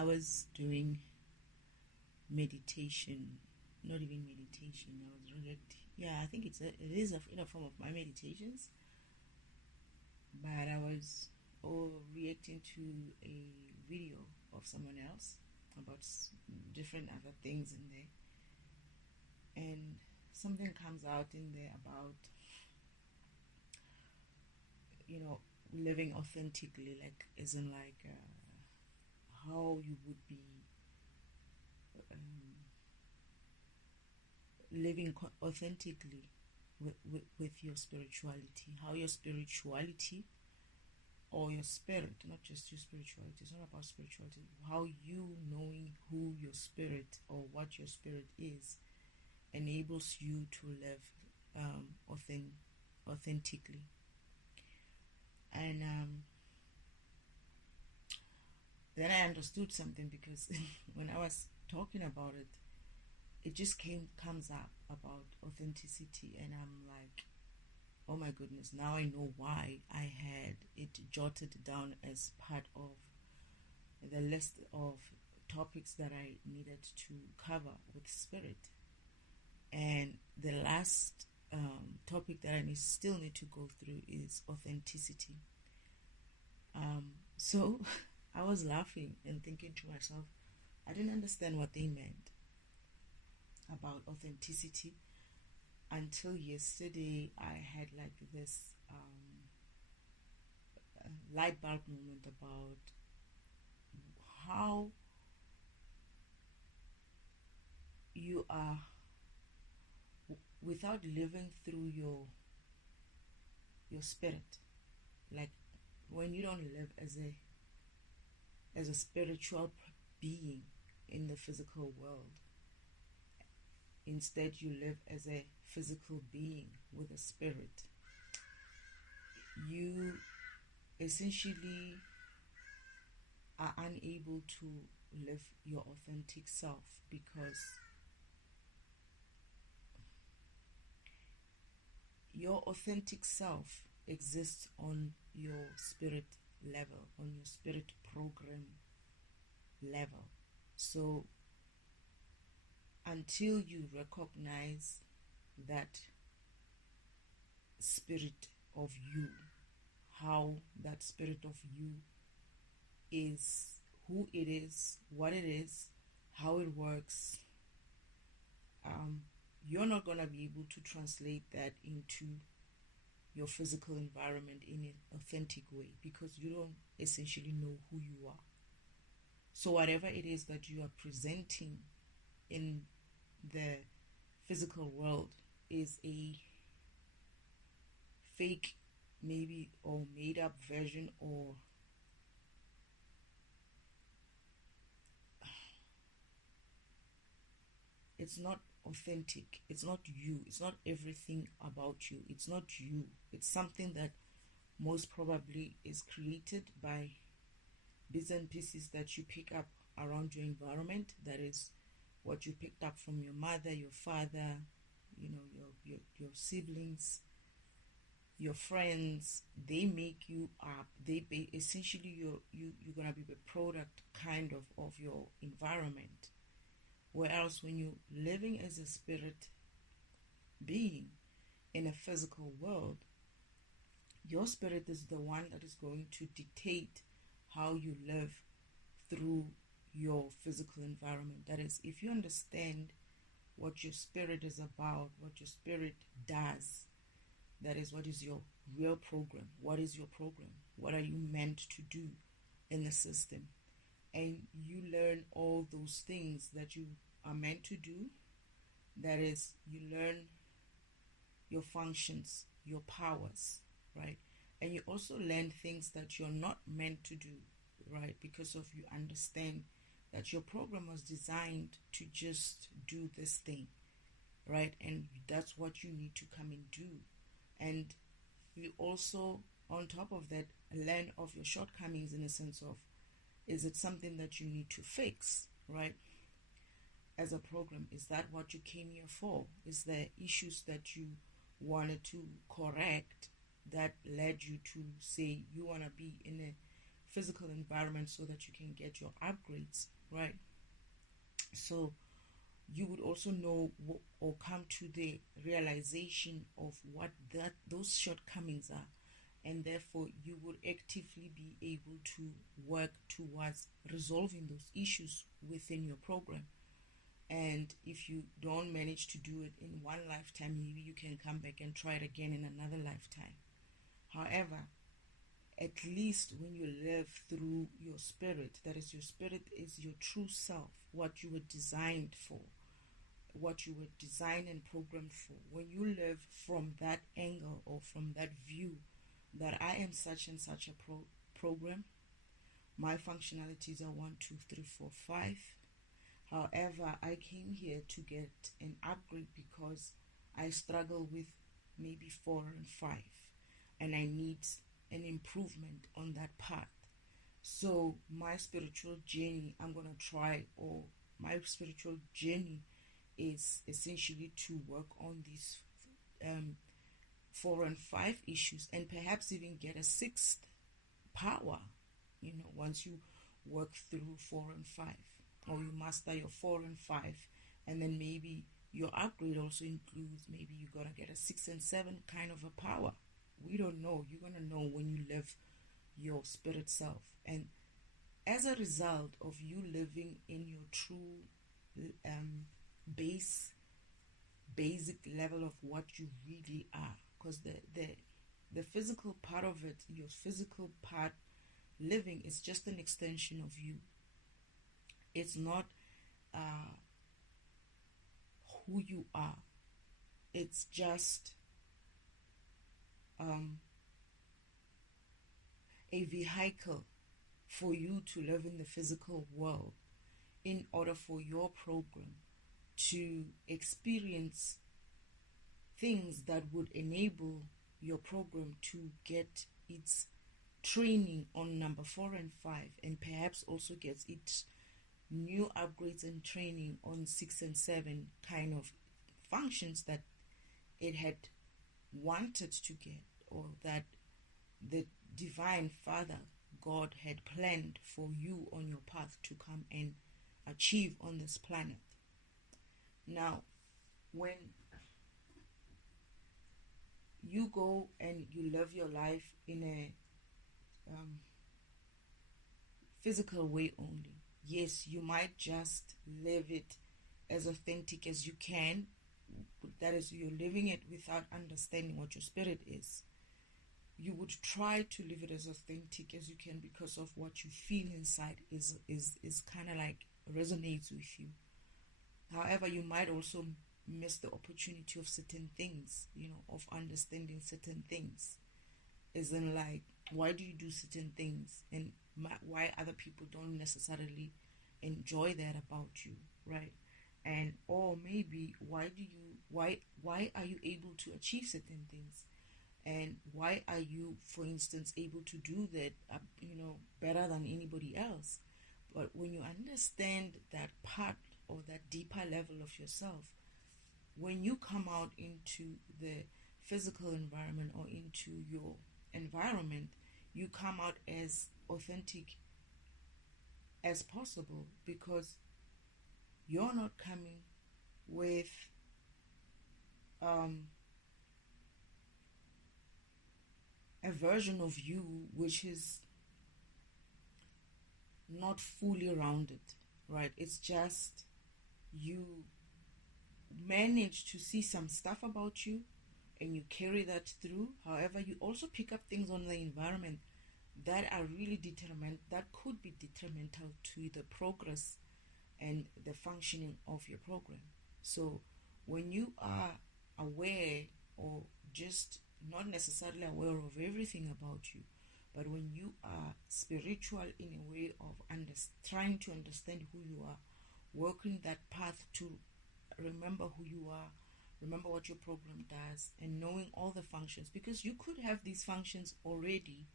I was doing meditation, not even meditation. I was I think it is in a form of my meditations, but I was reacting to a video of someone else about different other things in there, and something comes out in there about living authentically, like isn't like how you would be living authentically with your spirituality, how your spirituality or your spirit, not just your spirituality, it's not about spirituality, how you knowing who your spirit or what your spirit is enables you to live authentically. And then I understood something, because when I was talking about it, it just comes up about authenticity, and I'm like, oh my goodness, now I know why I had it jotted down as part of the list of topics that I needed to cover with spirit. And the last topic that I still need to go through is authenticity. So I was laughing and thinking to myself, I didn't understand what they meant about authenticity until yesterday. I had like this light bulb moment about how you are, without living through your spirit, like when you don't live as a spiritual being in the physical world, instead you live as a physical being with a spirit, you essentially are unable to live your authentic self, because your authentic self exists on your spirit level, on your spirit program level. So until you recognize that spirit of you, how that spirit of you is, who it is, what it is, how it works, you're not going to be able to translate that into your physical environment in an authentic way, because you don't essentially know who you are. So whatever it is that you are presenting in the physical world is a fake, maybe, or made up version, or it's not authentic. It's not you. It's not everything about you. It's not you. It's something that most probably is created by bits and pieces that you pick up around your environment. That is what you picked up from your mother, your father, your siblings, your friends. They make you up. Essentially you're gonna be the product kind of your environment. Whereas when you're living as a spirit being in a physical world, your spirit is the one that is going to dictate how you live through your physical environment. That is, if you understand what your spirit is about, what your spirit does, that is, what is your real program? What is your program? What are you meant to do in the system? And you learn all those things that you are meant to do. That is, you learn your functions, your powers, right? And you also learn things that you're not meant to do, right? Because of you understand that your program was designed to just do this thing, right? And that's what you need to come and do. And you also, on top of that, learn of your shortcomings, in a sense of, is it something that you need to fix, right? As a program, is that what you came here for? Is there issues that you wanted to correct that led you to say you want to be in a physical environment so that you can get your upgrades, right? So you would also know or come to the realization of what those shortcomings are, and therefore you would actively be able to work towards resolving those issues within your program. And if you don't manage to do it in one lifetime, maybe you can come back and try it again in another lifetime. However, at least when you live through your spirit, that is, your spirit is your true self, what you were designed for, what you were designed and programmed for. When you live from that angle or from that view, that I am such and such a program, my functionalities are 1, 2, 3, 4, 5. However, I came here to get an upgrade because I struggle with maybe 4 and 5, and I need an improvement on that path. So my spiritual journey, I'm going to try, or my spiritual journey is essentially to work on these 4 and 5 issues, and perhaps even get a 6th power, once you work through 4 and 5, or you master your 4 and 5, and then maybe your upgrade also includes, maybe you're going to get a 6 and 7 kind of a power. We don't know. You're going to know when you live your spirit self. And as a result of you living in your true basic level of what you really are, because the physical part of it, your physical part living, is just an extension of you. It's not who you are. It's just a vehicle for you to live in the physical world in order for your program to experience things that would enable your program to get its training on number 4 and 5, and perhaps also gets its new upgrades and training on 6 and 7 kind of functions that it had wanted to get, or that the Divine Father, God, had planned for you on your path to come and achieve on this planet. Now, when you go and you live your life in a physical way only, yes, you might just live it as authentic as you can. That is, you're living it without understanding what your spirit is. You would try to live it as authentic as you can because of what you feel inside is kind of like resonates with you. However, you might also miss the opportunity of certain things, of understanding certain things. As in, like, why do you do certain things, and why other people don't necessarily enjoy that about you, right? And or maybe why are you able to achieve certain things, and why are you, for instance, able to do that better than anybody else? But when you understand that part, or that deeper level of yourself, when you come out into the physical environment or into your environment, you come out as authentic as possible, because you're not coming with a version of you which is not fully rounded, right? It's just you manage to see some stuff about you and you carry that through. However, you also pick up things on the environment that are really that could be detrimental to the progress and the functioning of your program. So when you are aware, or just not necessarily aware of everything about you, but when you are spiritual in a way of trying to understand who you are, working that path to remember who you are, remember what your program does, and knowing all the functions, because you could have these functions already,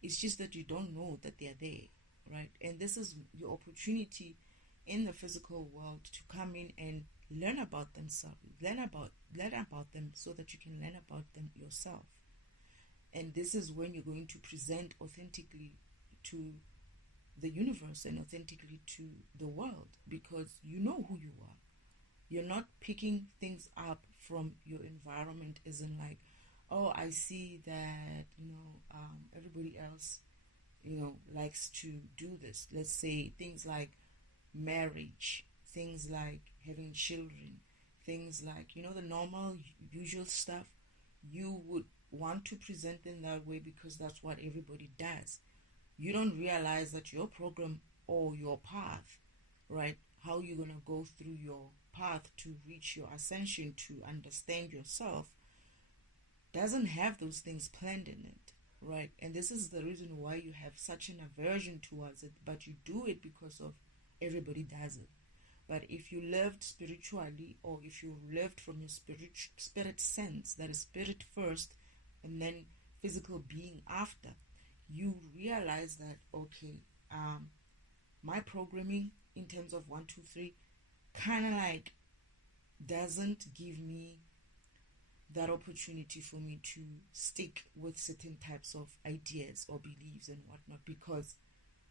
it's just that you don't know that they're there, right? And this is your opportunity in the physical world to come in and learn about themselves, learn about them, so that you can learn about them yourself. And this is when you're going to present authentically to the universe and authentically to the world, because you know who you are. You're not picking things up from your environment as in like, oh, I see that, everybody else, likes to do this. Let's say things like marriage, things like having children, things like, the normal, usual stuff. You would want to present them that way because that's what everybody does. You don't realize that your program or your path, right, how you're going to go through your path to reach your ascension, to understand yourself, doesn't have those things planned in it, right? And this is the reason why you have such an aversion towards it, but you do it because of everybody does it. But if you lived spiritually, or if you lived from your spirit sense, that is spirit first and then physical being after, you realize that, okay, my programming in terms of 1, 2, 3 kind of like doesn't give me that opportunity for me to stick with certain types of ideas or beliefs and whatnot, because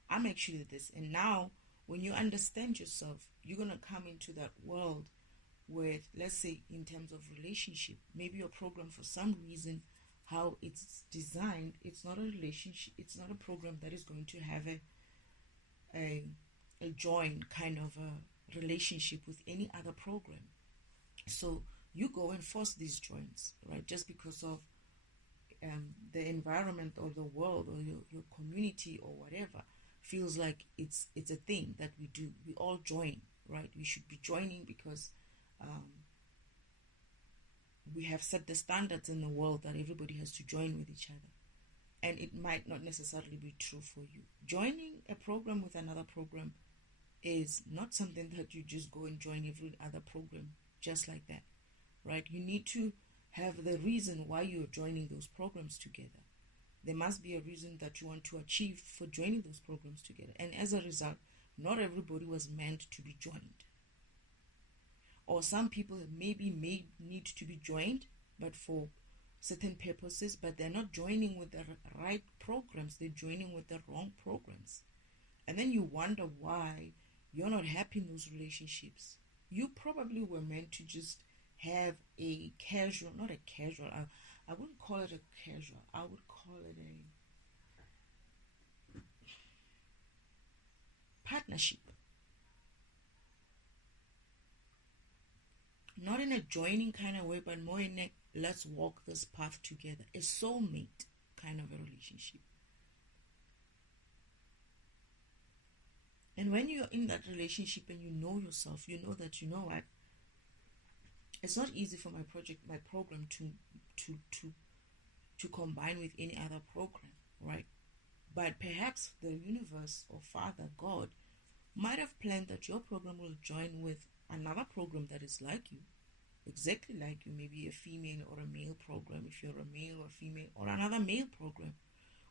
I'm actually this. And now when you understand yourself, you're going to come into that world with, let's say, in terms of relationship, maybe your program, for some reason, how it's designed, it's not a relationship, it's not a program that is going to have a joint kind of a relationship with any other program. So you go and force these joints, right? Just because of the environment or the world or your community or whatever feels like it's a thing that we do. We all join, right? We should be joining because we have set the standards in the world that everybody has to join with each other. And it might not necessarily be true for you. Joining a program with another program is not something that you just go and join every other program just like that, right? You need to have the reason why you're joining those programs together. There must be a reason that you want to achieve for joining those programs together. And as a result, not everybody was meant to be joined. Or some people maybe may need to be joined, but for certain purposes, but they're not joining with the right programs. They're joining with the wrong programs. And then you wonder why you're not happy in those relationships. You probably were meant to just have a casual, not a casual, I wouldn't call it a casual, I would call it a partnership. Not in a joining kind of way, but more in a let's walk this path together. A soulmate kind of a relationship. And when you're in that relationship and you know yourself, you know that, you know what, it's not easy for my program to combine with any other program, right? But perhaps the universe or Father, God, might have planned that your program will join with another program that is like you, exactly like you, maybe a female or a male program, if you're a male or female, or another male program,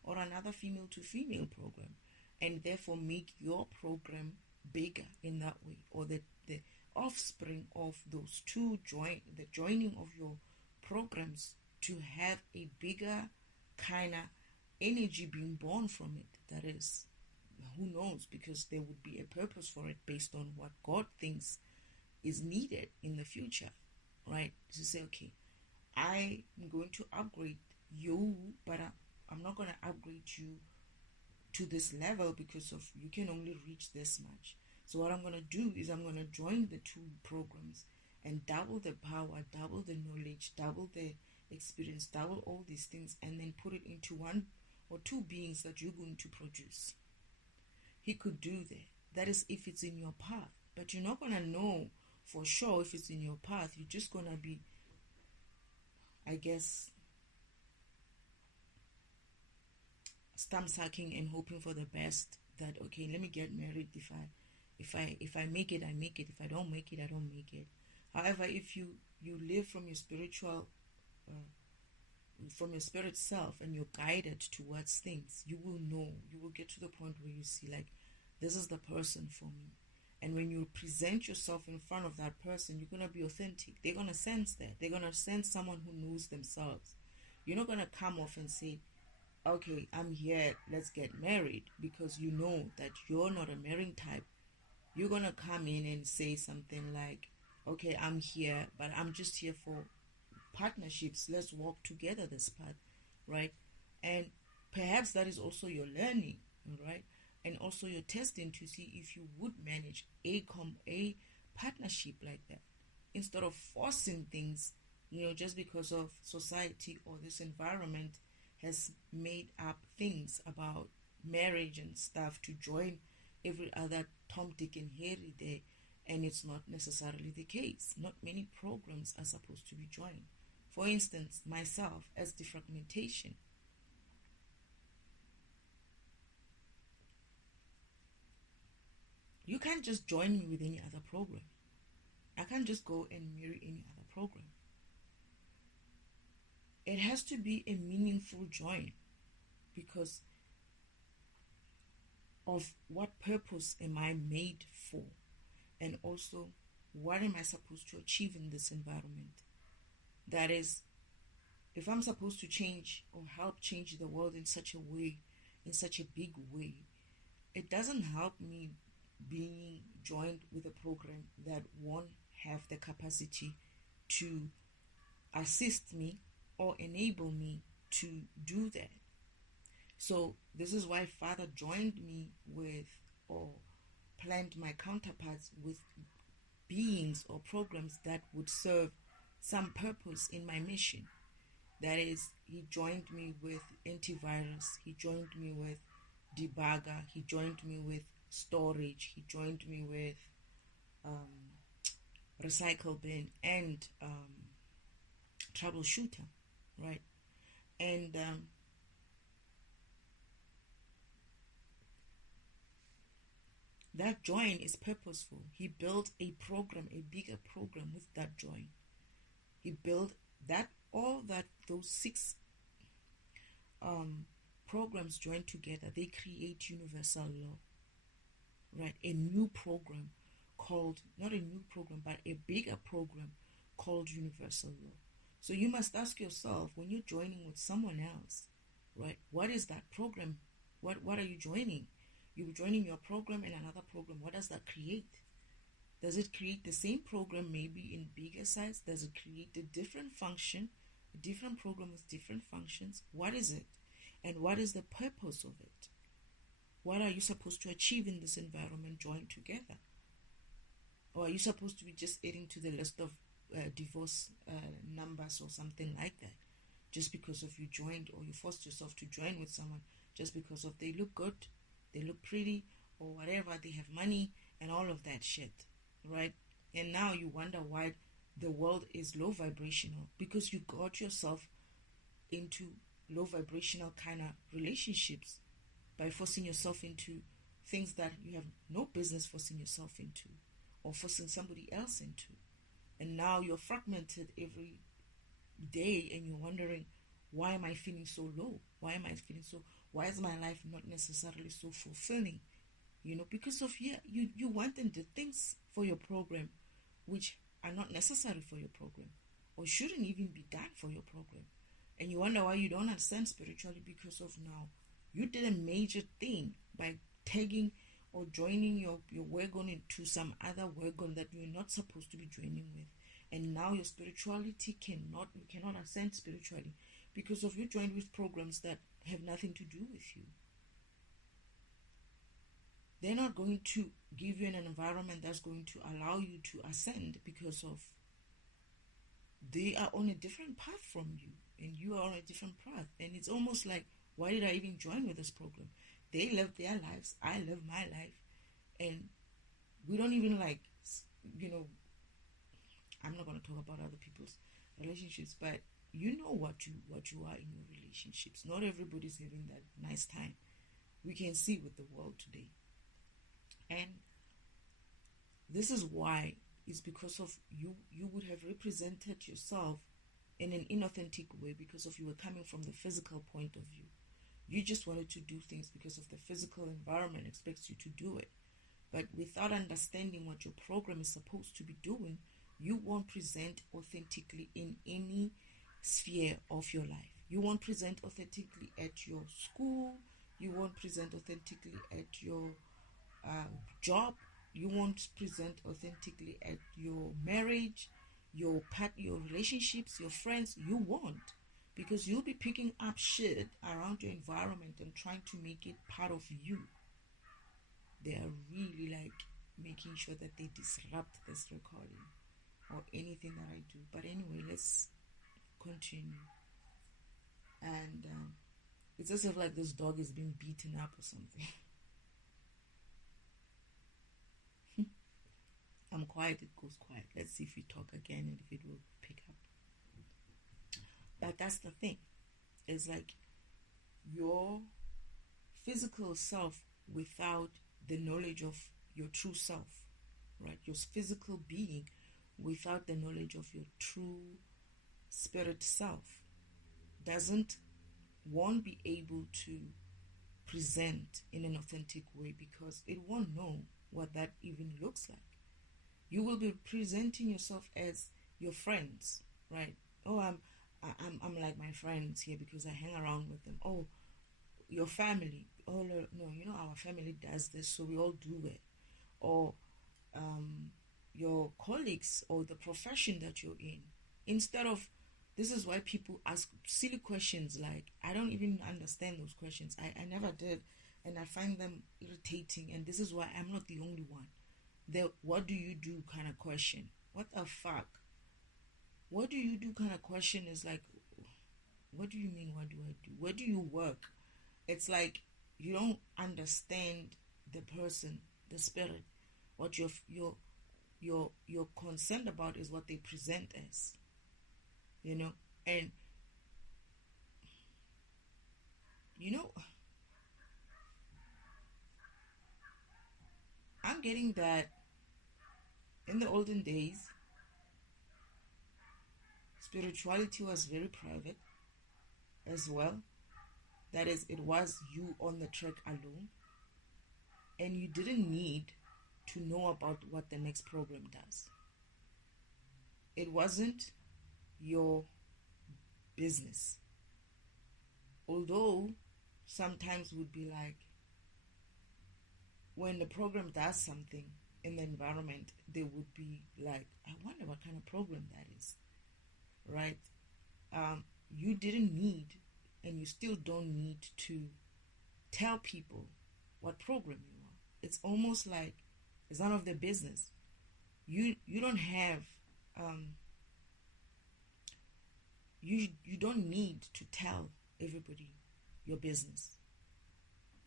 or another female to female program, and therefore make your program bigger in that way, or the offspring of those two the joining of your programs to have a bigger kind of energy being born from it. That is, who knows, because there would be a purpose for it based on what God thinks is needed in the future, right? To say, okay, I am going to upgrade you, but I'm not going to upgrade you to this level because of you can only reach this much. So what I'm going to do is I'm going to join the two programs and double the power, double the knowledge, double the experience, double all these things, and then put it into one or two beings that you're going to produce. He could do that. That is if it's in your path. But you're not going to know for sure if it's in your path. You're just going to be, I guess, stomach sucking and hoping for the best. That, okay, let me get married. If I make it, I make it. If I don't make it, I don't make it. However, if you live from your spiritual, from your spirit self, and you're guided towards things, you will know. You will get to the point where you see, like, this is the person for me. And when you present yourself in front of that person, you're going to be authentic. They're going to sense that. They're going to sense someone who knows themselves. You're not going to come off and say, okay, I'm here, let's get married, because you know that you're not a marrying type, you're gonna come in and say something like, okay, I'm here, but I'm just here for partnerships. Let's walk together this path, right? And perhaps that is also your learning, right? And also your testing to see if you would manage a partnership like that, instead of forcing things, just because of society or this environment has made up things about marriage and stuff to join every other Tom, Dick, and Harry there, and it's not necessarily the case. Not many programs are supposed to be joined. For instance, myself as defragmentation. You can't just join me with any other program. I can't just go and marry any other program. It has to be a meaningful join, because of what purpose am I made for, and also what am I supposed to achieve in this environment. That is, if I'm supposed to change or help change the world in such a way, in such a big way, it doesn't help me being joined with a program that won't have the capacity to assist me or enable me to do that. So this is why Father joined me with, or planned my counterparts with, beings or programs that would serve some purpose in my mission. That is, he joined me with antivirus, he joined me with debugger, he joined me with storage, he joined me with recycle bin, and troubleshooter, right? And that join is purposeful. He built a program, a bigger program with that join. He built that, all that, those six programs joined together, they create universal law, right? A new program called, not a new program, but a bigger program called universal law. So you must ask yourself, when you're joining with someone else, right, what is that program? What are you joining? You're joining your program and another program. What does that create? Does it create the same program, maybe in bigger size? Does it create a different function, a different program with different functions? What is it? And what is the purpose of it? What are you supposed to achieve in this environment joined together? Or are you supposed to be just adding to the list of divorce numbers or something like that, just because of you joined, or you forced yourself to join with someone just because of they look good, they look pretty, or whatever, they have money and all of that shit, right? And now you wonder why the world is low vibrational, because you got yourself into low vibrational kind of relationships by forcing yourself into things that you have no business forcing yourself into, or forcing somebody else into. And now you're fragmented every day, and you're wondering, why am I feeling so low? Why am I feeling so, why is my life not necessarily so fulfilling? Because of, you want and did things for your program which are not necessary for your program, or shouldn't even be done for your program. And you wonder why you don't understand spiritually, because of now you did a major thing by tagging or joining your wagon into some other wagon that you're not supposed to be joining with. And now your spirituality you cannot ascend spiritually because of you joined with programs that have nothing to do with you. They're not going to give you an environment that's going to allow you to ascend, because of they are on a different path from you, and you are on a different path. And it's almost like, why did I even join with this program? They live their lives, I live my life, and we don't even I'm not going to talk about other people's relationships, but you know what you are in your relationships. Not everybody's having that nice time. We can see with the world today. And this is why, it's because of you would have represented yourself in an inauthentic way, because of you were coming from the physical point of view. You just wanted to do things because of the physical environment expects you to do it. But without understanding what your program is supposed to be doing, you won't present authentically in any sphere of your life. You won't present authentically at your school. You won't present authentically at your job. You won't present authentically at your marriage, your relationships, your friends. You won't, because you'll be picking up shit around your environment and trying to make it part of you. They are really like making sure that they disrupt this recording or anything that I do. But anyway, let's continue. And it's as if like this dog is being beaten up or something. I'm quiet, it goes quiet. Let's see if we talk again and if it will pick up. But that's the thing. It's like your physical self without the knowledge of your true self, right? Your physical being without the knowledge of your true spirit self won't be able to present in an authentic way, because it won't know what that even looks like. You will be presenting yourself as your friends, right? Oh, I'm like my friends here because I hang around with them. Oh, your family. Oh no, our family does this, so we all do it. Or your colleagues or the profession that you're in. Instead of, this is why people ask silly questions like, I don't even understand those questions. I never did, and I find them irritating, and this is why I'm not the only one. The what do you do kind of question. What the fuck? What do you do kind of question is like, what do you mean, what do I do? Where do you work? It's like you don't understand the person, the spirit. What you're concerned about is what they present as. And I'm getting that in the olden days, spirituality was very private as well. That is, it was you on the track alone, and you didn't need to know about what the next program does. It wasn't your business. Although sometimes would be like, when the program does something in the environment, they would be like, I wonder what kind of program that is, right? You didn't need, and you still don't need to tell people what program you are. It's almost like it's none of their business. You don't have you don't need to tell everybody your business.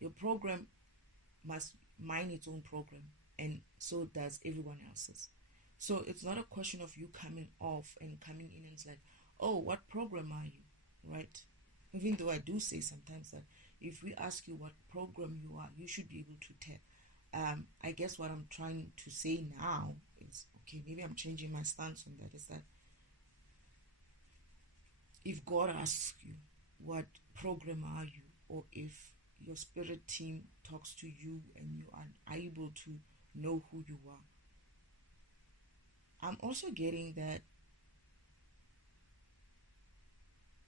Your program must mind its own program, and so does everyone else's. So it's not a question of you coming off and coming in and it's like, oh, what program are you, right? Even though I do say sometimes that if we ask you what program you are, you should be able to tell. I guess what I'm trying to say now is, okay, maybe I'm changing my stance on that, is that if God asks you what program are you, or if your spirit team talks to you and you are able to know who you are, I'm also getting that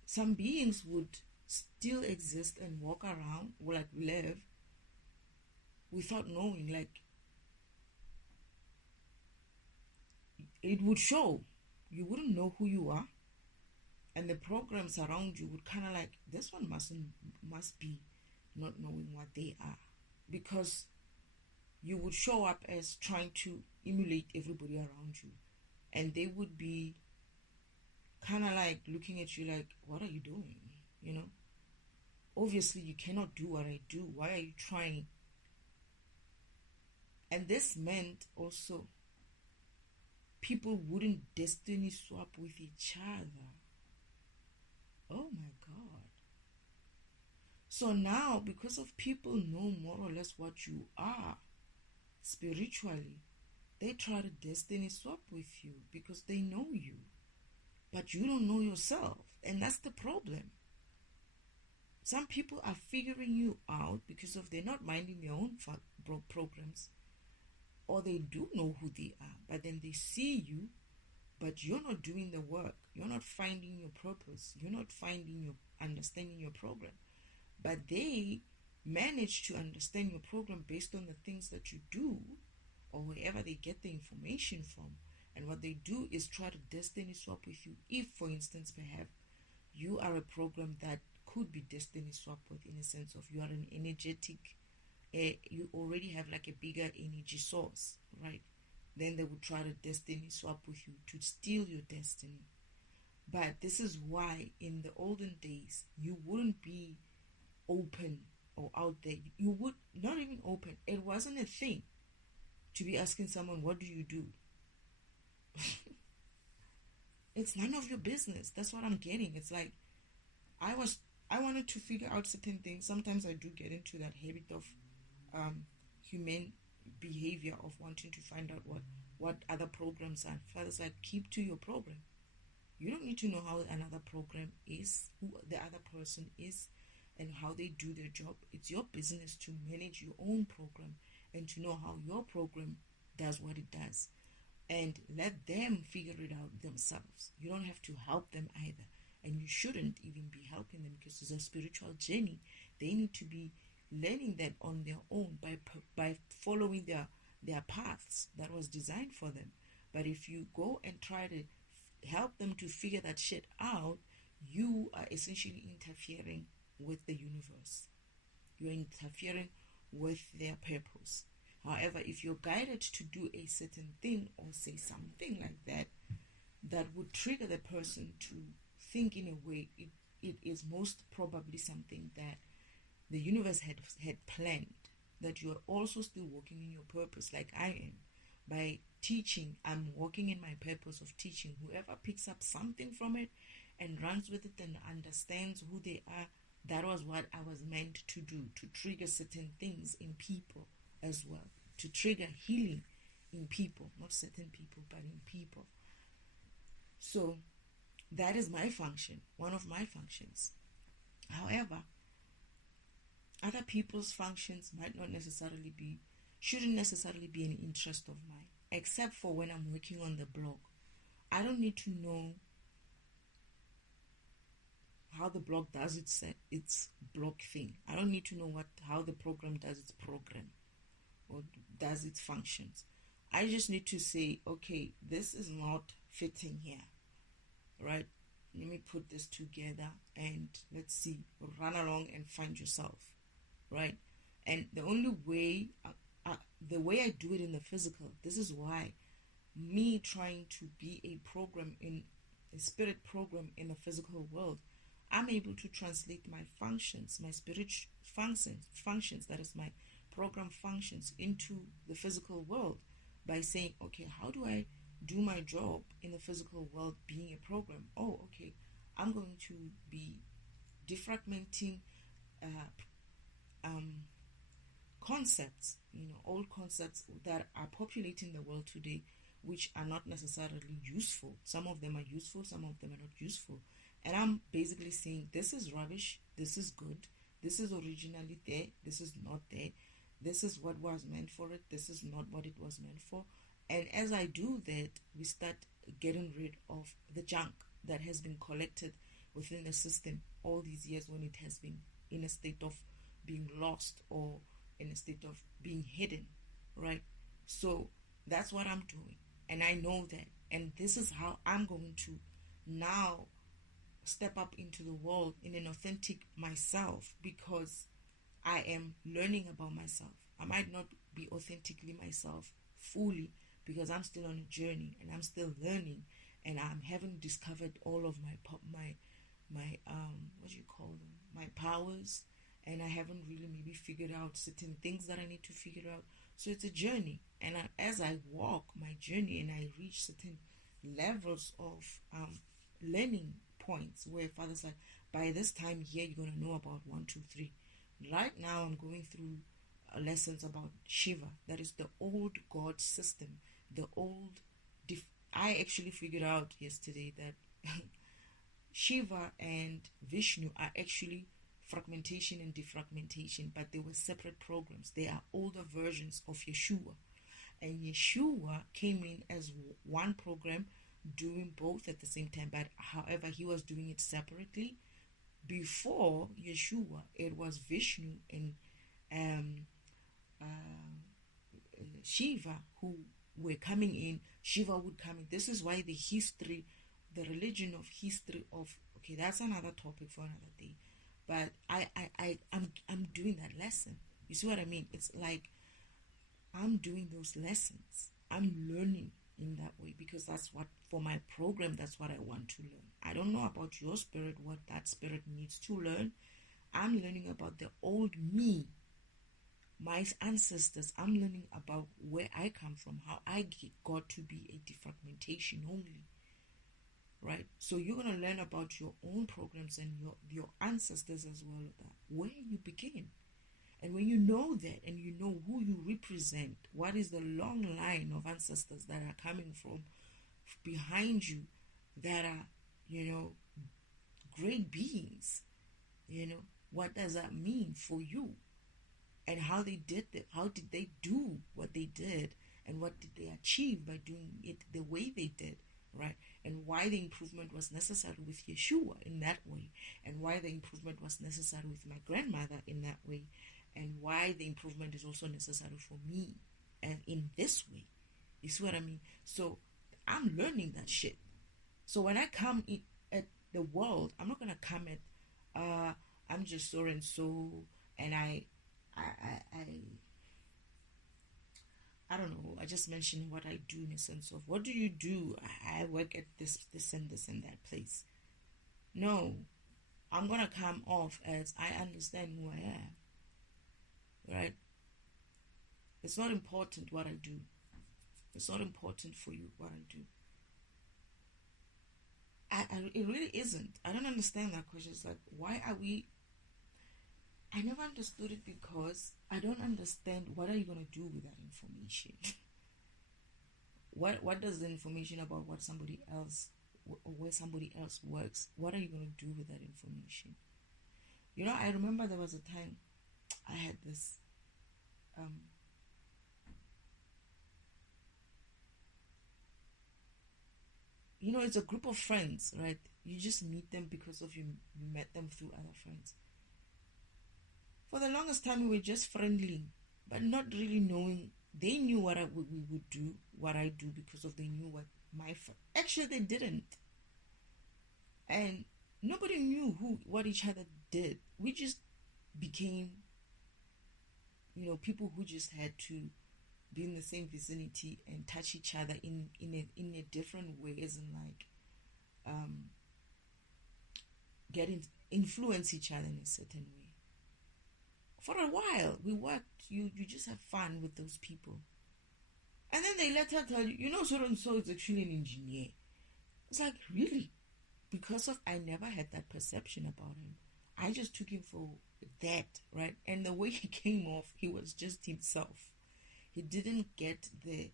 some beings would still exist and walk around, or like live, without knowing. Like, it would show. You wouldn't know who you are, and the programs around you would kind of like, this one must be not knowing what they are, because you would show up as trying to emulate everybody around you, and they would be kind of like looking at you like, what are you doing? Obviously you cannot do what I do. Why are you trying? And this meant also people wouldn't destiny swap with each other. Oh my God. So now, because of people know more or less what you are spiritually, they try to destiny swap with you because they know you, but you don't know yourself. And that's the problem. Some people are figuring you out because of they're not minding their own programs, or they do know who they are, but then they see you, but you're not doing the work. You're not finding your purpose. You're not finding understanding your program. But they manage to understand your program based on the things that you do, or wherever they get the information from. And what they do is try to destiny swap with you. If, for instance, perhaps you are a program that could be destiny swap with, in a sense of you are an energetic, you already have like a bigger energy source, right? Then they would try to destiny swap with you to steal your destiny. But this is why in the olden days you wouldn't be open or out there. You would not even open. It wasn't a thing to be asking someone, what do you do? It's none of your business. That's what I'm getting. It's like I wanted to figure out certain things. Sometimes I do get into that habit of human behavior of wanting to find out what other programs are. Father's like, keep to your program. You don't need to know how another program is, who the other person is, and how they do their job. It's your business to manage your own program and to know how your program does what it does. And let them figure it out themselves. You don't have to help them either. And you shouldn't even be helping them, because it's a spiritual journey. They need to be learning that on their own by following their paths that was designed for them. But if you go and try to help them to figure that shit out, you are essentially interfering with the universe. You're interfering with their purpose. However, if you're guided to do a certain thing or say something like that, that would trigger the person to think in a way, it is most probably something that the universe had planned, that you are also still walking in your purpose like I am. By teaching, I'm walking in my purpose of teaching. Whoever picks up something from it and runs with it and understands who they are, that was what I was meant to do, to trigger certain things in people as well, to trigger healing in people, not certain people, but in people. So that is my function, one of my functions. However, other people's functions shouldn't necessarily be an interest of mine, except for when I'm working on the blog. I don't need to know how the blog does its blog thing. I don't need to know how the program does its program or does its functions. I just need to say, okay, this is not fitting here, right? Let me put this together and let's see, run along and find yourself, right? And the only way, the way I do it in the physical, this is why me trying to be a program in a spirit program in the physical world, I'm able to translate my functions, my spirit functions, that is my program functions, into the physical world by saying, okay, how do I do my job in the physical world being a program? Oh, okay, I'm going to be defragmenting concepts, old concepts that are populating the world today, which are not necessarily useful. Some of them are useful, some of them are not useful. And I'm basically saying, this is rubbish, this is good, this is originally there, this is not there, this is what was meant for it, this is not what it was meant for. And as I do that, we start getting rid of the junk that has been collected within the system all these years, when it has been in a state of being lost or in a state of being hidden, right? So that's what I'm doing, and I know that, and this is how I'm going to now step up into the world in an authentic myself, because I am learning about myself. I might not be authentically myself fully, because I'm still on a journey and I'm still learning, and I haven't discovered all of my what do you call them, my powers, and I haven't really maybe figured out certain things that I need to figure out. So it's a journey, and as I walk my journey and I reach certain levels of learning points where Father's like, by this time here you're going to know about 1, 2, 3. Right now I'm going through lessons about Shiva. That is the old god system, the old I actually figured out yesterday that Shiva and Vishnu are actually fragmentation and defragmentation, but they were separate programs. They are older versions of Yeshua, and Yeshua came in as one program doing both at the same time, but however he was doing it separately Before Yeshua, it was Vishnu and um, Shiva who were coming in. Shiva would come in. This is why the history, the religion of history of, okay, that's another topic for another day. But I'm doing that lesson. You see what I mean? It's like I'm doing those lessons. I'm learning in that way because that's what, for my program, that's what I want to learn. I don't know about your spirit, what that spirit needs to learn. I'm learning about the old me, my ancestors. I'm learning about where I come from, how I got to be a defragmentation only. Right? So you're going to learn about your own programs and your ancestors as well, that where you begin. And when you know that and you know who you represent, what is the long line of ancestors that are coming from behind you that are, great beings, what does that mean for you? And how they did it, how did they do what they did, and what did they achieve by doing it the way they did, right? And why the improvement was necessary with Yeshua in that way, and why the improvement was necessary with my grandmother in that way, and why the improvement is also necessary for me and in this way. You see what I mean? So I'm learning that shit. So when I come in at the world, I'm not gonna come at I'm just so and so, and I don't know. I just mentioned what I do in a sense of, what do you do? I work at this and this and that place. No, I'm gonna come off as I understand who I am. Right? It's not important what I do. It's not important for you what I do. It really isn't. I don't understand that question. It's like, why are we? I never understood it because I don't understand, what are you going to do with that information? What does the information about what somebody else, or where somebody else works, what are you going to do with that information? I remember there was a time I had this it's a group of friends, right? You just meet them because of you met them through other friends. For the longest time, we were just friendly, but not really knowing. They knew what we would do, what I do, because of they knew what my actually they didn't, and nobody knew what each other did. We just became, people who just had to be in the same vicinity and touch each other in a different way, as in like influence each other in a certain way. For a while, we worked. You just have fun with those people, and then they later tell you, so and so is actually an engineer. It's like, really? Because of I never had that perception about him. I just took him for that, right? And the way he came off, he was just himself. He didn't get the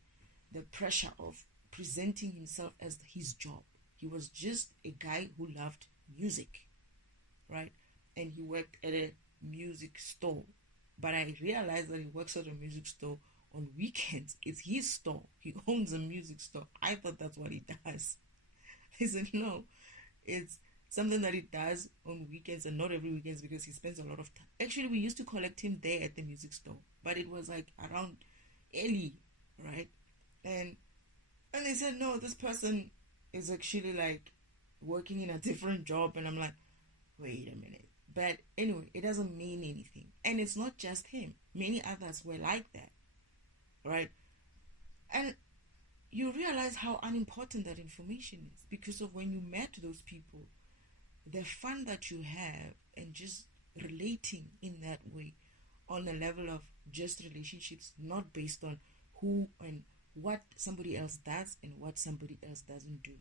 pressure of presenting himself as his job. He was just a guy who loved music, right? And he worked at a music store. But I realized that he works at a music store on weekends. It's his store. He owns a music store. I thought that's what he does. He said, no, it's something that he does on weekends, and not every weekends, because he spends a lot of time. Actually, we used to collect him there at the music store, but it was like around early, right? And they said, no, this person is actually like working in a different job. And I'm like, wait a minute. But anyway, it doesn't mean anything. And it's not just him. Many others were like that, right? And you realize how unimportant that information is, because of when you met those people, the fun that you have, and just relating in that way on a level of just relationships, not based on who and what somebody else does and what somebody else doesn't do,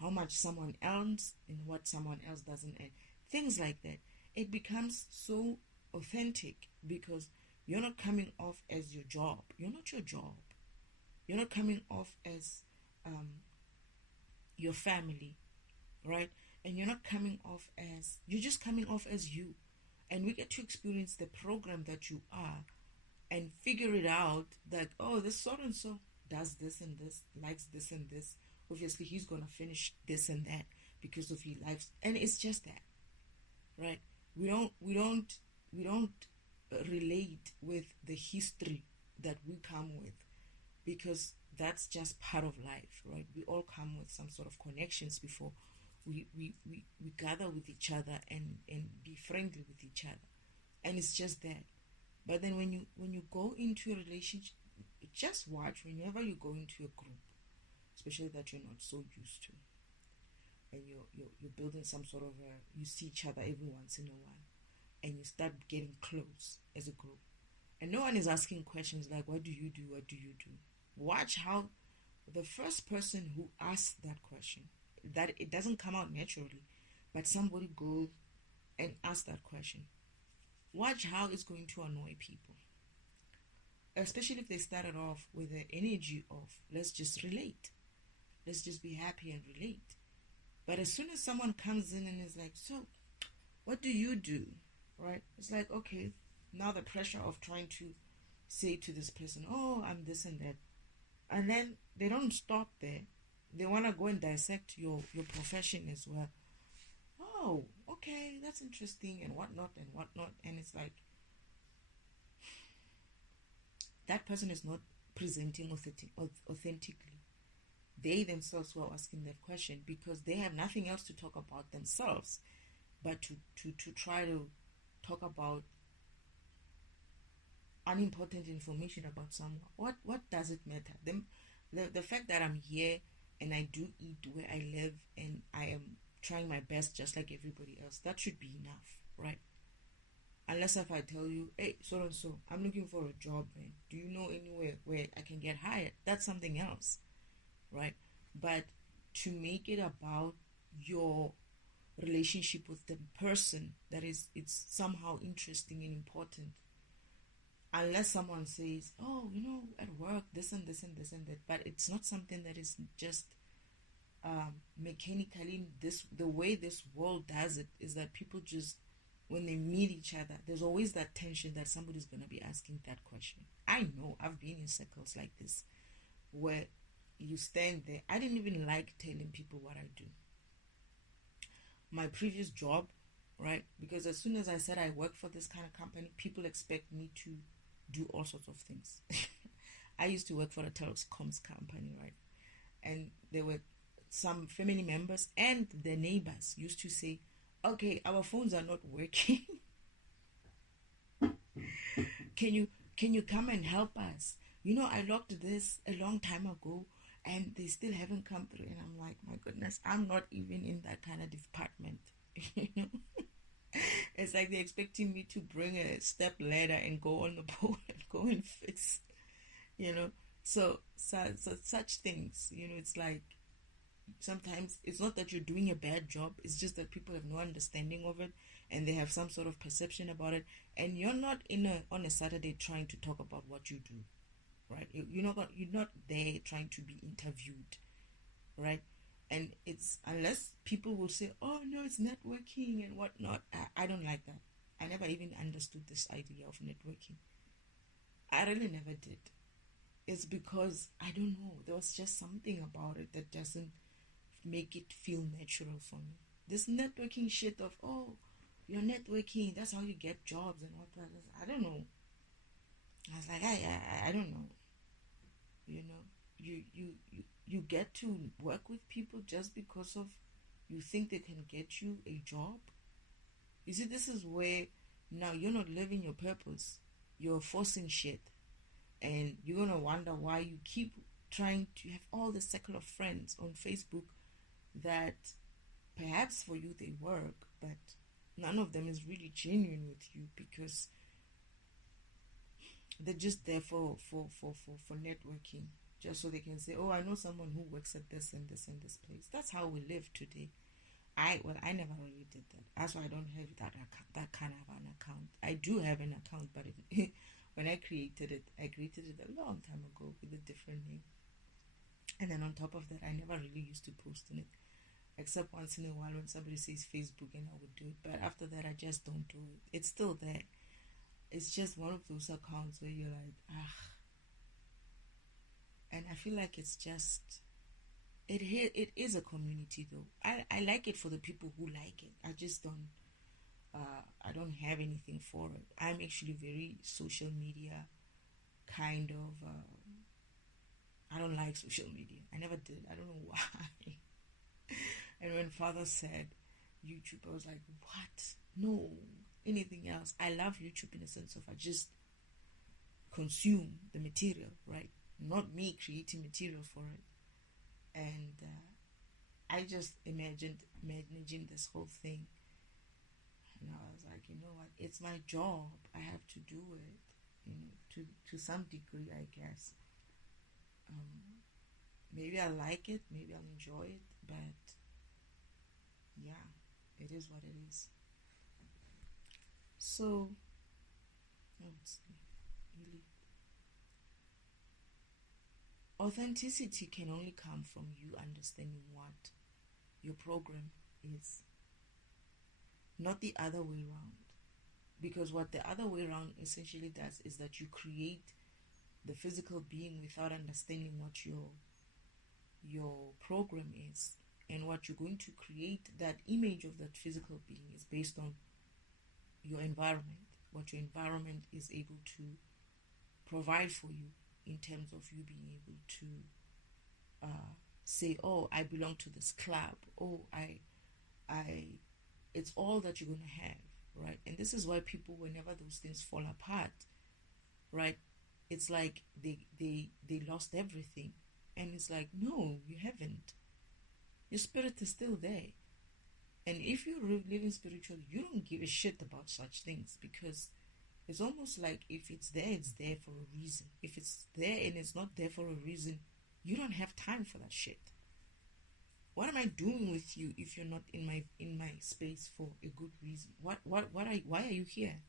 how much someone earns and what someone else doesn't earn, things like that. It becomes so authentic because you're not coming off as your job. You're not your job. You're not coming off as your family, right? And you're not coming off as, you're just coming off as you. And we get to experience the program that you are and figure it out that, oh, this so-and-so does this and this, likes this and this. Obviously, he's going to finish this and that because of his life. And it's just that. right? We don't relate with the history that we come with, because that's just part of life, right? We all come with some sort of connections before we gather with each other and be friendly with each other, and it's just that. But then when you go into a relationship, just watch whenever you go into a group, especially that you're not so used to, and you're building some sort of you see each other every once in a while, and you start getting close as a group, and no one is asking questions like, what do you do, what do you do? Watch how the first person who asks that question, that it doesn't come out naturally, but somebody goes and asks that question. Watch how it's going to annoy people, especially if they started off with the energy of, let's just relate, let's just be happy and relate. But as soon as someone comes in and is like, so what do you do, right? It's like, okay, now the pressure of trying to say to this person, oh, I'm this and that, and then they don't stop there. They want to go and dissect your profession as well. Oh, okay, that's interesting, and whatnot and whatnot. And it's like, that person is not presenting authentically. They themselves were asking that question because they have nothing else to talk about themselves, but to try to talk about unimportant information about someone. What does it matter? The fact that I'm here and I do eat where I live and I am trying my best just like everybody else, that should be enough, right? Unless if I tell you, hey, so and so, I'm looking for a job, man. Do you know anywhere where I can get hired? That's something else, right? But to make it about your relationship with the person, that is, it's somehow interesting and important. Unless someone says, oh, at work, this and this and this and that, but it's not something that is just mechanically. The way this world does it is that people just, when they meet each other, there's always that tension that somebody's going to be asking that question. I know, I've been in circles like this where you stand there. I didn't even like telling people what I do. My previous job, right? Because as soon as I said I work for this kind of company, people expect me to do all sorts of things. I used to work for a telecoms company, right? And there were some family members and their neighbors used to say, okay, our phones are not working. Can you come and help us? I locked this a long time ago and they still haven't come through. And I'm like, my goodness, I'm not even in that kind of department. It's like they're expecting me to bring a step ladder and go on the pole and go and fix, so such things, it's like, sometimes it's not that you're doing a bad job, it's just that people have no understanding of it and they have some sort of perception about it, and you're not on a Saturday trying to talk about what you do, right? You're not there trying to be interviewed, right? And it's, unless people will say, oh no, it's networking and whatnot, I don't like that. I never even understood this idea of networking. I really never did. It's because, I don't know, there was just something about it that doesn't make it feel natural for me. This networking shit of, oh, you're networking, that's how you get jobs and what that is. I don't know. I was like, I don't know. You get to work with people just because of you think they can get you a job. You see, this is where now you're not living your purpose. You're forcing shit. And you're going to wonder why you keep trying to have all the circle of friends on Facebook that perhaps for you they work, but none of them is really genuine with you because they're just there for networking, just so they can say, oh, I know someone who works at this and this and this place. That's how we live today. I never really did that. That's why I don't have that kind of an account. I do have an account, but when I created it a long time ago with a different name. And then on top of that, I never really used to post on it, except once in a while when somebody says Facebook and I would do it. But after that, I just don't do it. It's still there. It's just one of those accounts where you're like, and I feel like it's just, it is a community though. I like it for the people who like it. I just don't I don't have anything for it. I'm actually very social media kind of. I don't like social media. I never did. I don't know why. And when Father said YouTube, I was like, what? No, anything else. I love YouTube in the sense of I just consume the material, right? Not me creating material for it. And I just imagined managing this whole thing. And I was like, you know what? It's my job. I have to do it, to some degree, I guess. Maybe I like it, maybe I'll enjoy it, but yeah, it is what it is. So, let's see, really, authenticity can only come from you understanding what your program is, not the other way around. Because what the other way around essentially does is that you create the physical being without understanding what your program is, and what you're going to create. That image of that physical being is based on your environment, what your environment is able to provide for you in terms of you being able to say, oh, I belong to this club, oh, I it's all that you're going to have, right? And this is why people, whenever those things fall apart, right, it's like they lost everything. And it's like, no, you haven't. Your spirit is still there. And if you're living spiritually, you don't give a shit about such things, because it's almost like if it's there for a reason. If it's there and it's not there for a reason, you don't have time for that shit. What am I doing with you if you're not in my space for a good reason? Why are you here?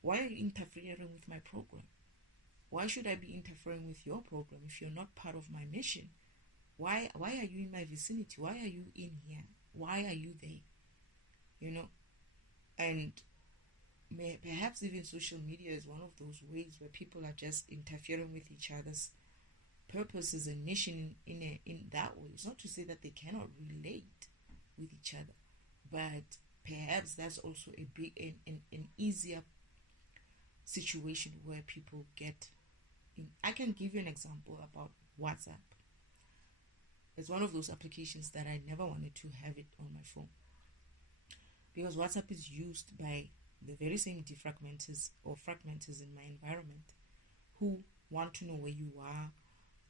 Why are you interfering with my program? Why should I be interfering with your program if you're not part of my mission? Why are you in my vicinity? Why are you in here? Why are you there? And perhaps even social media is one of those ways where people are just interfering with each other's purposes and mission in that way. It's not to say that they cannot relate with each other, but perhaps that's also a big an easier situation where people get in. I can give you an example about WhatsApp. It's one of those applications that I never wanted to have it on my phone, because WhatsApp is used by the very same defragmenters or fragmenters in my environment who want to know where you are.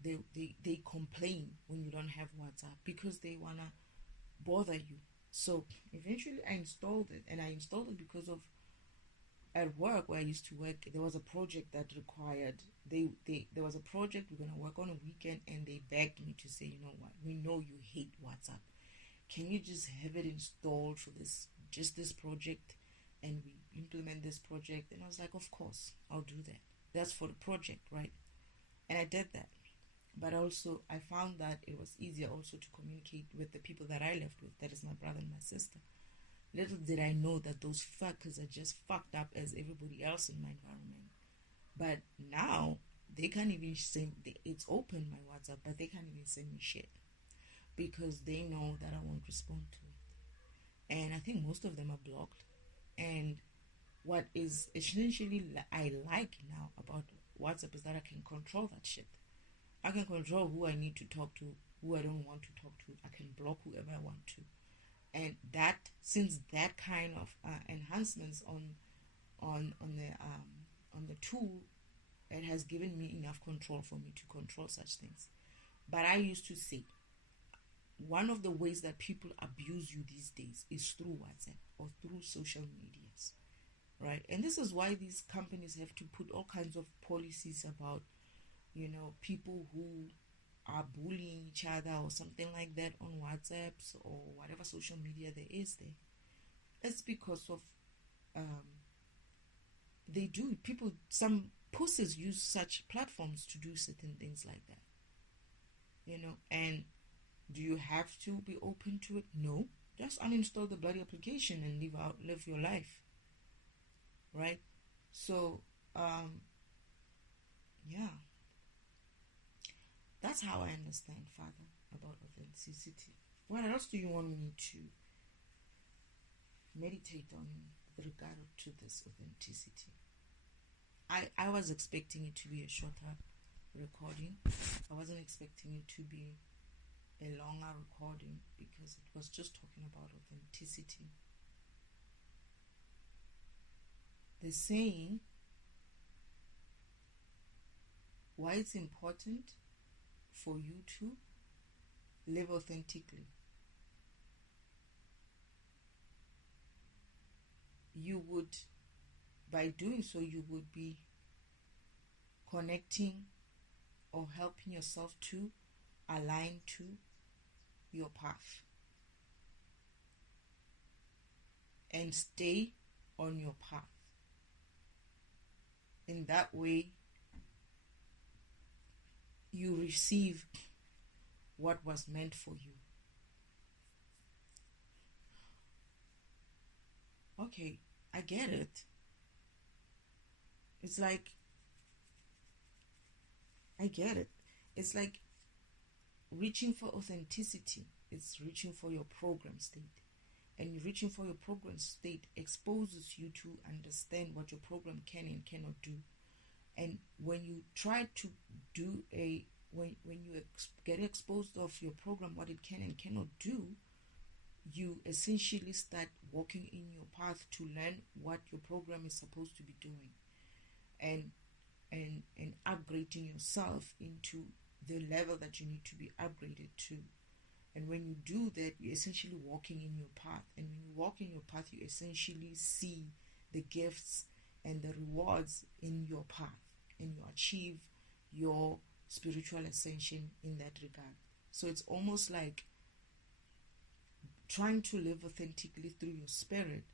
They complain when you don't have WhatsApp because they want to bother you. So eventually I installed it, and I installed it because of, at work where I used to work, there was a project that required, there was a project we're going to work on a weekend, and they begged me to say, you know what, we know you hate WhatsApp. Can you just have it installed for this project, and we implement this project? And I was like, of course, I'll do that. That's for the project, right? And I did that. But also, I found that it was easier also to communicate with the people that I lived with, that is my brother and my sister. Little did I know that those fuckers are just fucked up as everybody else in my environment. But now, they can't even send, it's open, my WhatsApp, but they can't even send me shit, because they know that I won't respond to it. And I think most of them are blocked. And what is essentially I like now about WhatsApp is that I can control that shit. I can control who I need to talk to, who I don't want to talk to. I can block whoever I want to. And that, since that kind of enhancements on the tool, it has given me enough control for me to control such things. But I used to say, one of the ways that people abuse you these days is through WhatsApp or through social medias, right? And this is why these companies have to put all kinds of policies about, people who are bullying each other or something like that on WhatsApps or whatever social media there is there. It's because of they do, people, some pussies use such platforms to do certain things like that, and do you have to be open to it? No. Just uninstall the bloody application and live your life, right? So yeah, that's how I understand, Father, about authenticity. What else do you want me to meditate on with regard to this authenticity. I was expecting it to be a shorter recording. I wasn't expecting it to be a longer recording because it was just talking about authenticity. The saying why it's important for you to live authentically. You would, by doing so, you would be connecting or helping yourself to align to your path and stay on your path. In that way, you receive what was meant for you. Okay, I get it. It's like, I get it. It's like reaching for authenticity. It's reaching for your program state. And reaching for your program state exposes you to understand what your program can and cannot do. And when you try to do when you get exposed of your program, what it can and cannot do, you essentially start walking in your path to learn what your program is supposed to be doing, and upgrading yourself into the level that you need to be upgraded to. And when you do that, you're essentially walking in your path. And when you walk in your path, you essentially see the gifts and the rewards in your path, and you achieve your spiritual ascension in that regard. So it's almost like trying to live authentically through your spirit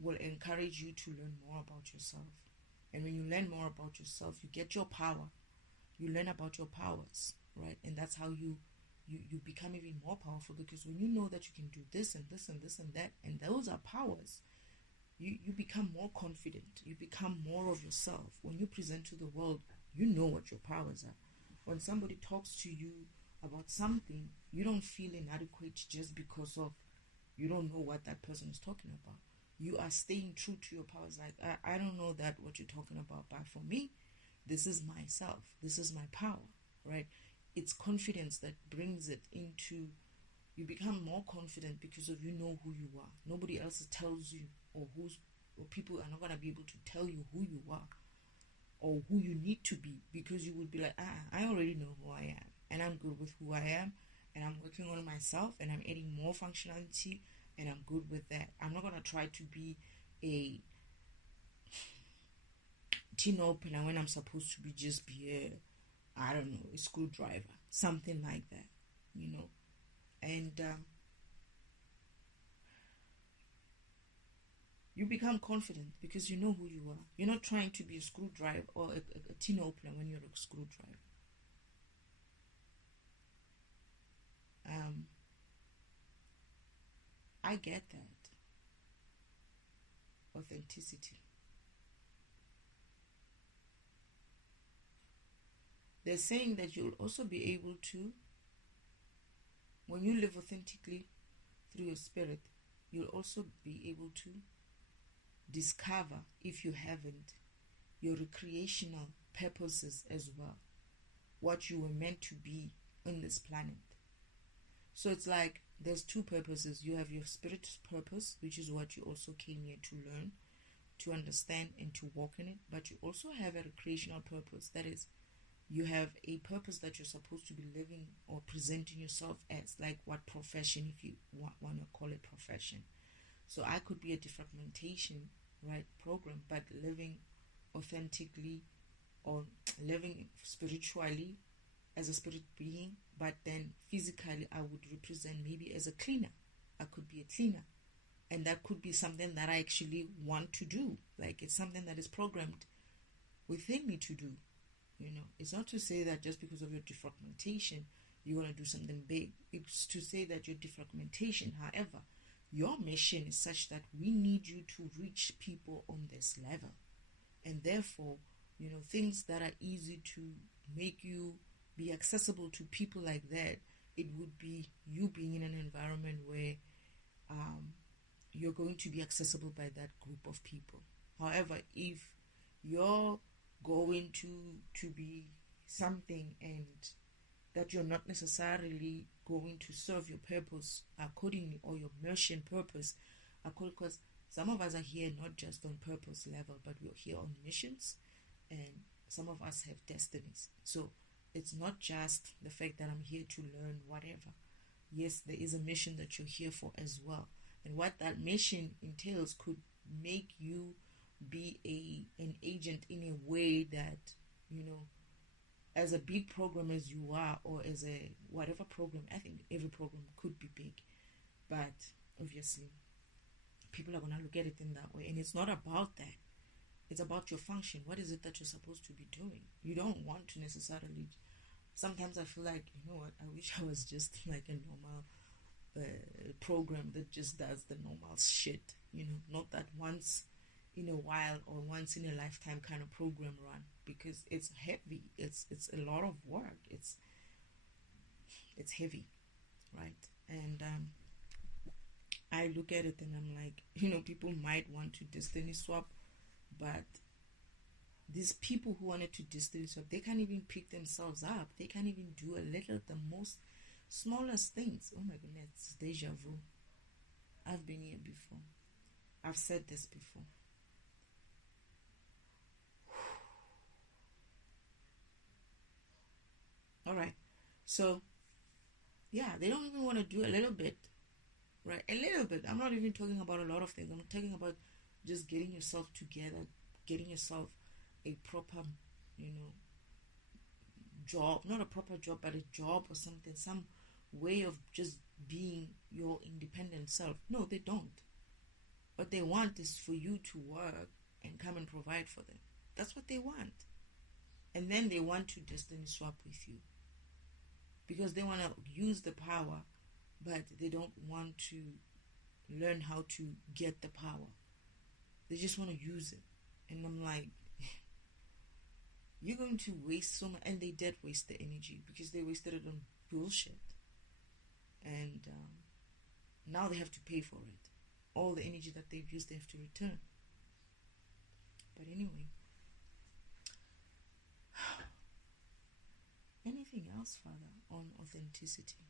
will encourage you to learn more about yourself. And when you learn more about yourself, you get your power. You learn about your powers, right? And that's how you become even more powerful, because when you know that you can do this and this and this and that, and those are powers, you become more confident. You become more of yourself. When you present to the world, you know what your powers are. When somebody talks to you about something, you don't feel inadequate just because of you don't know what that person is talking about. You are staying true to your powers. Like, I don't know that what you're talking about, but for me, this is myself. This is my power, right? It's confidence that brings it into, you become more confident because of you know who you are. Nobody else tells you, or people are not going to be able to tell you who you are or who you need to be, because you would be like, I already know who I am, and I'm good with who I am, and I'm working on myself, and I'm adding more functionality, and I'm good with that. I'm not going to try to be a tin opener when I'm supposed to just be I don't know, a screwdriver, something like that, and you become confident because you know who you are. You're not trying to be a screwdriver or a tin opener when you're a screwdriver. I get that. Authenticity. They're saying that you'll also be able to, when you live authentically through your spirit, you'll also be able to discover, if you haven't, your recreational purposes as well. What you were meant to be on this planet. So it's like there's two purposes. You have your spirit's purpose, which is what you also came here to learn, to understand, and to walk in it. But you also have a recreational purpose. That is, you have a purpose that you're supposed to be living or presenting yourself as, like what profession, if you want to call it profession. So I could be a defragmentation, right, program, but living authentically or living spiritually as a spirit being, but then physically I would represent maybe as a cleaner. I could be a cleaner, and that could be something that I actually want to do. Like, it's something that is programmed within me to do. It's not to say that just because of your defragmentation you want to do something big. It's to say that your defragmentation, however, your mission is such that we need you to reach people on this level, and therefore, things that are easy to make you be accessible to people like that, it would be you being in an environment where you're going to be accessible by that group of people. However, if you're going to be something and that you're not necessarily going to serve your purpose accordingly, or your mission purpose accordingly, because some of us are here not just on purpose level, but we're here on missions, and some of us have destinies. So it's not just the fact that I'm here to learn whatever. Yes, there is a mission that you're here for as well. And what that mission entails could make you be an agent in a way that, as a big program as you are, or as a whatever program, I think every program could be big. But obviously, people are going to look at it in that way. And it's not about that. It's about your function. What is it that you're supposed to be doing? You don't want to necessarily... Sometimes I feel like, I wish I was just like a normal program that just does the normal shit. Not that once in a while or once in a lifetime kind of program run, because it's heavy. It's a lot of work. It's heavy, right? And I look at it and I'm like, people might want to destiny swap, but these people who wanted to destiny swap, they can't even pick themselves up. They can't even do the most smallest things. Oh my goodness, it's deja vu. I've been here before. I've said this before. All right. So, yeah, they don't even want to do a little bit, right? A little bit. I'm not even talking about a lot of things. I'm talking about just getting yourself together, getting yourself a proper, job. Not a proper job, but a job or something. Some way of just being your independent self. No, they don't. What they want is for you to work and come and provide for them. That's what they want. And then they want to destiny swap with you, because they want to use the power, but they don't want to learn how to get the power. They just want to use it. And I'm like, you're going to waste so much. And they did waste the energy, because they wasted it on bullshit. And now they have to pay for it. All the energy that they've used, they have to return. But anyway, anything else, Father, on authenticity?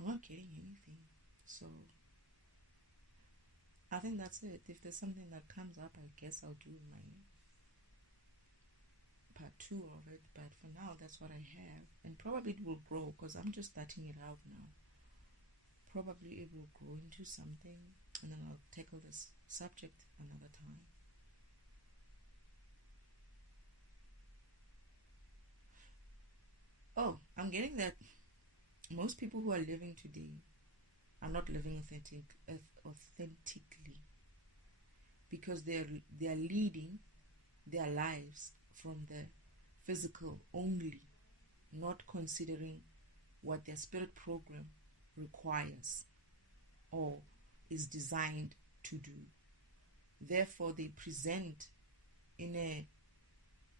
I'm not getting anything. So I think that's it. If there's something that comes up, I guess I'll do my part 2 of it. But for now, that's what I have. And probably it will grow, because I'm just starting it out now. Probably it will grow into something, and then I'll tackle this subject another time. Oh, I'm getting that most people who are living today are not living authentically, because they are leading their lives from the physical only, not considering what their spirit program requires or is designed to do. Therefore, they present in a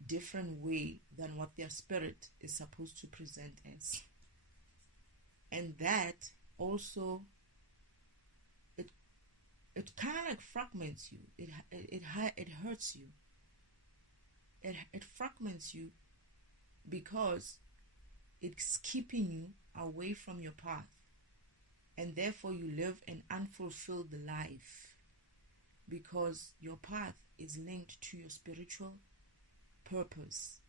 different way than what their spirit is supposed to present as. And that also, it kind of like fragments you. It hurts you. It fragments you, because it's keeping you away from your path, and therefore you live an unfulfilled life, because your path is linked to your spiritual purpose,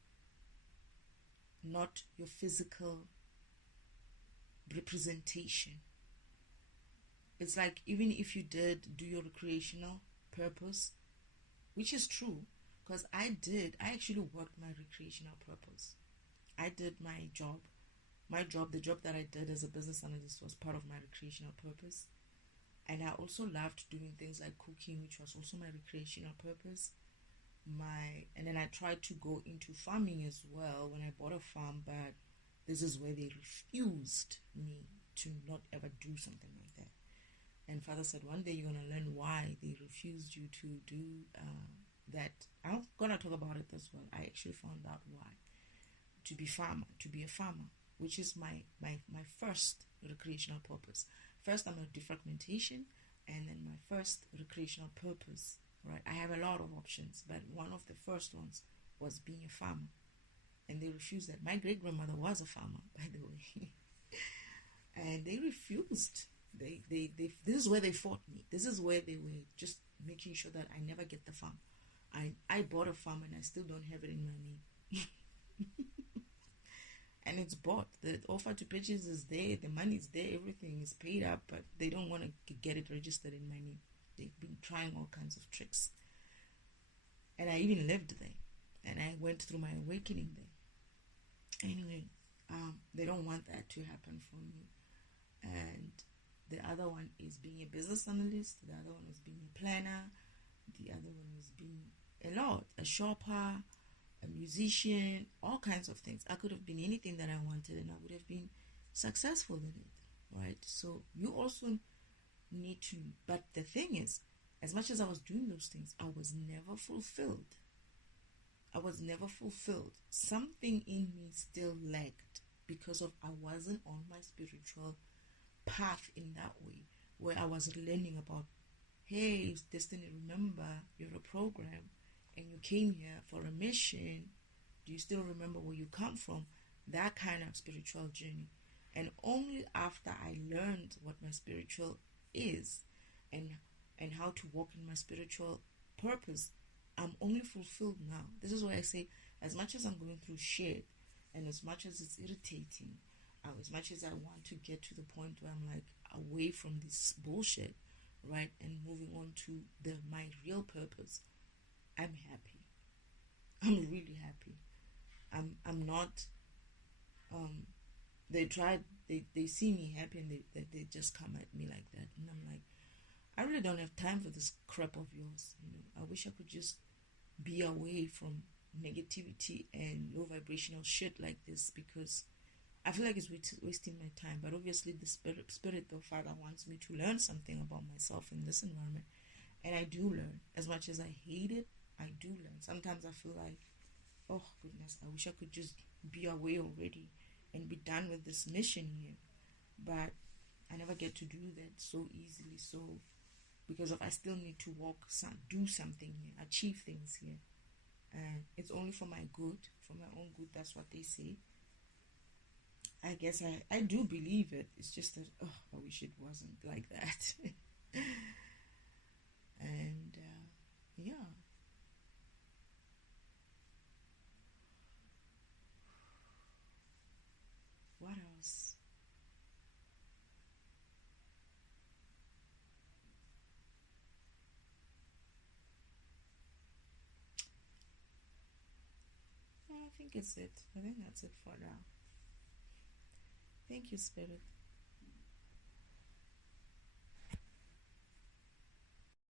not your physical representation. It's like, even if you did do your recreational purpose, which is true, because I actually worked my recreational purpose. I did my job. The job that I did as a business analyst was part of my recreational purpose. And I also loved doing things like cooking, which was also my recreational purpose. And then I tried to go into farming as well when I bought a farm, but this is where they refused me to not ever do something like that. And Father said, one day you're going to learn why they refused you to do that I'm gonna talk about it as well. I actually found out why. To be a farmer, which is my first recreational purpose. First, I'm a defragmentation, and then my first recreational purpose. Right, I have a lot of options, but one of the first ones was being a farmer, and they refused that. My great grandmother was a farmer, by the way, and they refused. This is where they fought me. This is where they were just making sure that I never get the farm. I bought a farm and I still don't have it in my name. And it's bought. The offer to purchase is there, the money is there, everything is paid up, but they don't want to get it registered in my name. They've been trying all kinds of tricks. And I even lived there. And I went through my awakening there. Anyway, they don't want that to happen for me. And the other one is being a business analyst. The other one was being a planner. The other one was being a shopper, a musician, all kinds of things. I could have been anything that I wanted and I would have been successful in it, right? So you also need to, but the thing is, as much as I was doing those things, I was never fulfilled. Something in me still lagged because of I wasn't on my spiritual path in that way, where I was learning about, hey, Destiny, remember, you're a program and you came here for a mission. Do you still remember where you come from? That kind of spiritual journey. And only after I learned what my spiritual is and how to walk in my spiritual purpose, I'm only fulfilled now. This is why I say, as much as I'm going through shit, and as much as it's irritating, as much as I want to get to the point where I'm like away from this bullshit, right, and moving on to my real purpose, I'm happy. I'm really happy. I'm not. They see me happy and they just come at me like that, and I'm like, I really don't have time for this crap of yours. I wish I could just be away from negativity and low vibrational shit like this, because I feel like it's wasting my time. But obviously the spirit of Father wants me to learn something about myself in this environment, and I do learn. As much as I hate it, I do learn. Sometimes I feel like, oh goodness, I wish I could just be away already and be done with this mission here, but I never get to do that so easily. So because I still need to do something here, achieve things here, and it's only for my good, for my own good. That's what they say. I guess I do believe it. It's just that, I wish it wasn't like that. And yeah. What else? I think it's it. I think that's it for now. Thank you, Spirit.